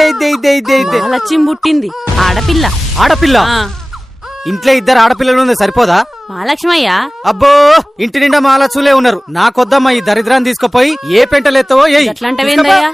ఇద్దే ఇద్దే మహాలక్ష్మి పుట్టింది. ఆడపిల్ల. ఆడపిల్ల? ఇంట్లో ఇద్దరు ఆడపిల్లలు ఉంది సరిపోదా? మహాలక్ష్మయ్య అబ్బో ఇంటి నిండా మాలచ్చులే ఉన్నారు. నాకొద్దమ్మా ఈ దరిద్రాన్ని తీసుకుపోయి ఏ పెంటలెత్తవో ఏయ్. అట్లాంటివేందయ్యా